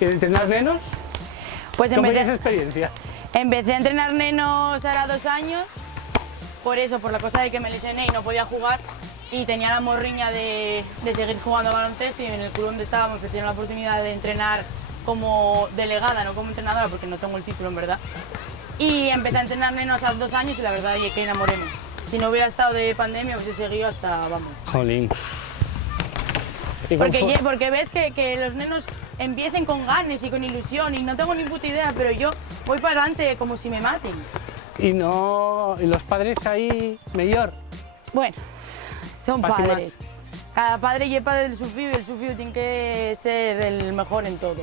¿Y de entrenar nenos? Pues ¿Cómo es esa experiencia? empecé a entrenar nenos ahora 2 años, por la cosa de que me lesioné y no podía jugar. Y tenía la morriña de seguir jugando a baloncesto, y en el club donde estaba me ofrecieron la oportunidad de entrenar como delegada, no como entrenadora, porque no tengo el título en verdad. Y empecé a entrenar nenos hace 2 años y la verdad es que enamoréme. Si no hubiera estado de pandemia hubiese seguido hasta, vamos. Jolín. Porque ves que los nenos empiecen con ganas y con ilusión y no tengo ni puta idea, pero yo voy para adelante como si me maten. Y los padres ahí, mejor. Bueno, son Pas y padres. Cada padre y el padre del sufío, y el sufío tiene que ser el mejor en todo.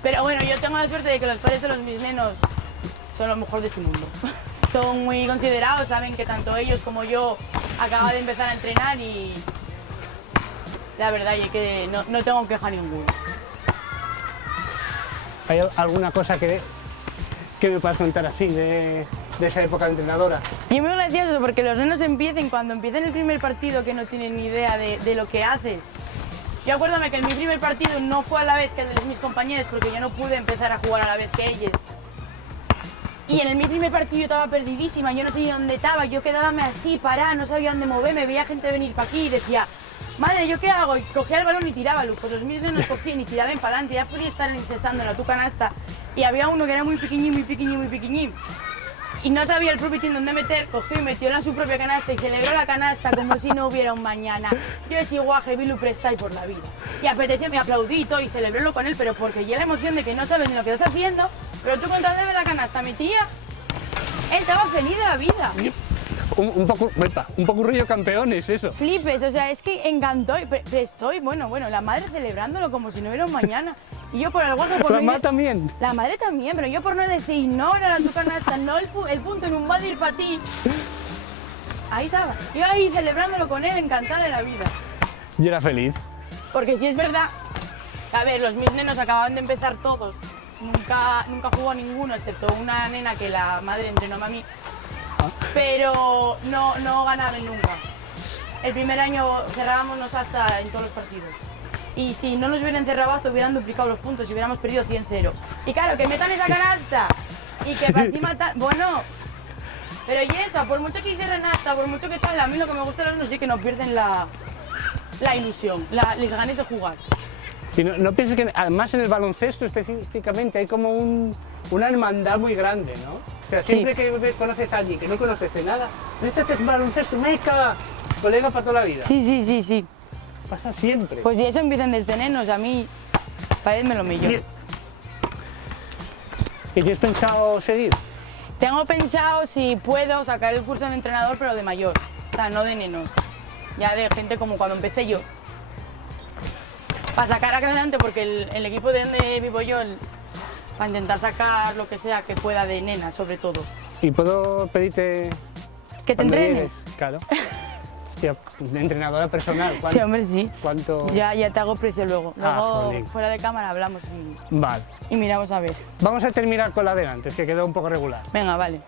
Pero bueno, yo tengo la suerte de que los padres de mis nenos son los mejores de su mundo. Son muy considerados, saben que tanto ellos como yo acabo de empezar a entrenar y la verdad es que no tengo queja ninguna. ¿Hay alguna cosa que me puedas contar así de esa época de entrenadora? Y es muy gracioso porque los nenos cuando empiezan el primer partido, que no tienen ni idea de lo que haces. Yo acuérdame que en mi primer partido no fue a la vez que el de mis compañeros, porque yo no pude empezar a jugar a la vez que ellos. Y en mi primer partido yo estaba perdidísima, yo no sabía dónde estaba, yo quedábame así, parada, no sabía dónde moverme, veía gente venir para aquí y decía, madre, ¿yo qué hago? Y cogía el balón y tiraba, pues los mis nenos cogían y tiraban para adelante, ya podía estar incesando en la tu canasta. Y había uno que era muy pequeñín, muy pequeñín, muy pequeñín. Y no sabía el propio team dónde meter, cogió y metió en su propia canasta y celebró la canasta como si no hubiera un mañana. Yo ese guaje vi lo prestai por la vida. Y apeteció, me aplaudí y todo, y celebrélo con él, pero porque ya la emoción de que no sabes ni lo que estás haciendo, pero tú contándome la canasta, mi tía, él estaba feliz de la vida. Un poco rollo campeones, eso. Flipes, o sea, es que encantó, estoy, bueno, la madre celebrándolo como si no hubiera un mañana. Y yo por el guaje... ¿La madre también? La madre también, pero yo por no decir, no era tu canasta, no el punto en un va a ir para ti. Ahí estaba, yo ahí celebrándolo con él, encantada de la vida. Yo era feliz. Porque si es verdad, a ver, los mis nenos acababan de empezar todos, nunca jugó ninguno, excepto una nena que la madre entrenó a mí, pero no ganaban nunca. El primer año cerrábamos hasta en todos los partidos. Y si no nos hubieran cerrado hasta hubieran duplicado los puntos y hubiéramos perdido 100-0. Y claro, que metan esa canasta y que para encima tal... Bueno, pero y eso, por mucho que hicieran hasta, por mucho que tal, a mí lo que me gusta de los niños es que no pierden la ilusión, les ganes de jugar. Y no pienses que además en el baloncesto específicamente hay como una hermandad muy grande, ¿no? O sea, siempre que conoces a alguien que no conoces de nada, este es baloncesto, meca, colega para toda la vida. Sí. Pasa siempre. Pues y eso empiezan desde nenos, a mí parece lo mejor. ¿Y tienes pensado seguir? Tengo pensado, si puedo, sacar el curso de entrenador, pero de mayor, o sea, no de nenos, ya de gente como cuando empecé yo. Para sacar adelante, porque el equipo de donde vivo yo, para intentar sacar lo que sea que pueda de nena, sobre todo. ¿Y puedo pedirte que te entrenes? Claro. Hostia, de entrenadora personal. Sí, hombre, sí. ¿Cuánto? Ya te hago precio luego. Luego, fuera de cámara, hablamos Vale. Y miramos a ver. Vamos a terminar con la de antes, que quedó un poco regular. Venga, vale.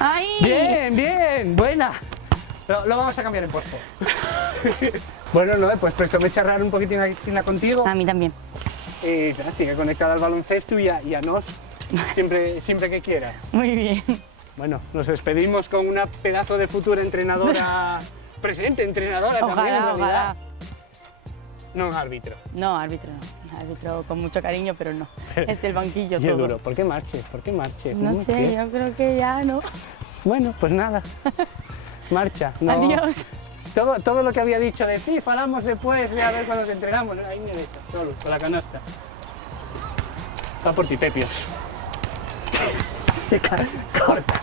¡Ay! Bien, buena. Lo vamos a cambiar en pospo. Bueno, no, pues préstame charlar un poquitín aquí contigo. A mí también. Y sigue conectada al baloncesto y a nos, siempre que quieras. Muy bien. Bueno, nos despedimos con una pedazo de futura entrenadora, presente entrenadora también en realidad. Ojalá. No árbitro. No, árbitro no. Árbitro con mucho cariño, pero no. Es del banquillo Yo todo. duro. ¿Por qué marches? No sé, yo creo que ya no. Bueno, pues nada. Marcha. No. Adiós. Todo lo que había dicho de sí, falamos después de a ver cuando te entrenamos, ahí me dejo, solo, con la canasta. Va por ti, Pepios. Corta.